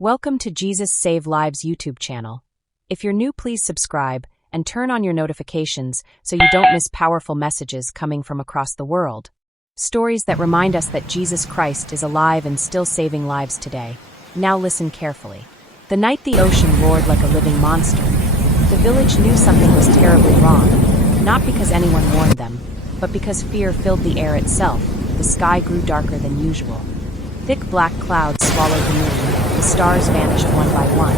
Welcome to Jesus Save Lives YouTube channel. If you're new, please subscribe and turn on your notifications so you don't miss powerful messages coming from across the world. Stories that remind us that Jesus Christ is alive and still saving lives today. Now listen carefully. The night the ocean roared like a living monster, the village knew something was terribly wrong, not because anyone warned them, but because fear filled the air itself. The sky grew darker than usual. Thick black clouds swallowed the moon, the stars vanished one by one,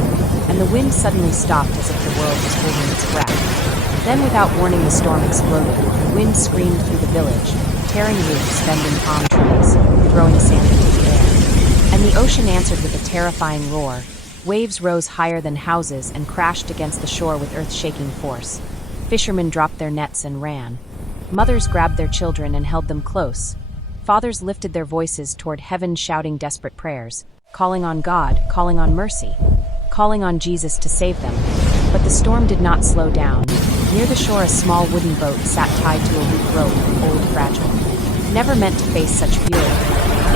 and the wind suddenly stopped as if the world was holding its breath. Then, without warning, the storm exploded. Wind screamed through the village, tearing roofs, bending palm trees, throwing sand into the air. And the ocean answered with a terrifying roar. Waves rose higher than houses and crashed against the shore with earth-shaking force. Fishermen dropped their nets and ran. Mothers grabbed their children and held them close. Fathers lifted their voices toward heaven, shouting desperate prayers, calling on God, calling on mercy, calling on Jesus to save them. But the storm did not slow down. Near the shore, a small wooden boat sat tied to a weak rope, old, fragile, never meant to face such fury.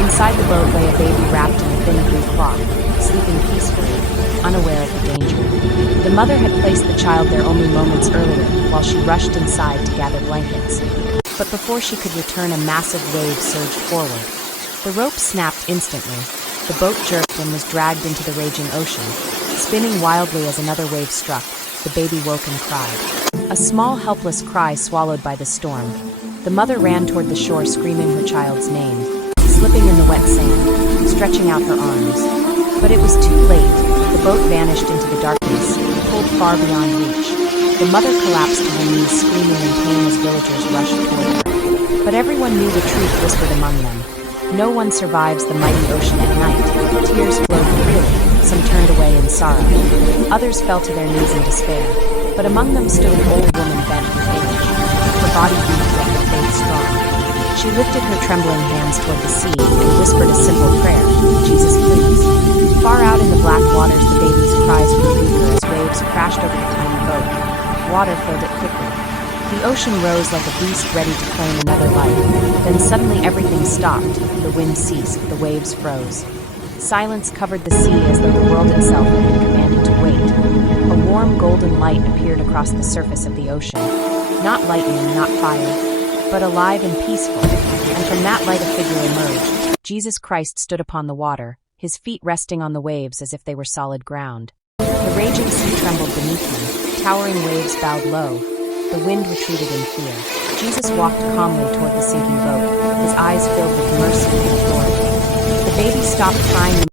Inside the boat lay a baby wrapped in a thin blue cloth, sleeping peacefully, unaware of the danger. The mother had placed the child there only moments earlier, while she rushed inside to gather blankets. But before she could return, a massive wave surged forward. The rope snapped instantly. The boat jerked and was dragged into the raging ocean. Spinning wildly as another wave struck, the baby woke and cried. A small, helpless cry swallowed by the storm. The mother ran toward the shore, screaming her child's name, slipping in the wet sand, stretching out her arms. But it was too late. The boat vanished into the darkness, pulled far beyond reach. The mother collapsed to her knees, screaming in pain as villagers rushed toward her. But everyone knew the truth whispered among them. No one survives the mighty ocean at night. Tears flowed freely, some turned away in sorrow. Others fell to their knees in despair. But among them stood an old woman bent with age, her body weak yet her faith strong. She lifted her trembling hands toward the sea and whispered a simple prayer, "Jesus, please." Far out in the black waters, the baby's cries grew weaker as waves crashed over the tiny boat. Water filled it quickly. The ocean rose like a beast ready to claim another life. Then suddenly everything stopped. The wind ceased, the waves froze. Silence covered the sea as though the world itself had been commanded to wait. A warm golden light appeared across the surface of the ocean. Not lightning, not fire, but alive and peaceful. And from that light a figure emerged. Jesus Christ stood upon the water, his feet resting on the waves as if they were solid ground. The raging sea trembled beneath him. Towering waves bowed low. The wind retreated in fear. Jesus walked calmly toward the sinking boat, his eyes filled with mercy and authority. The baby stopped crying.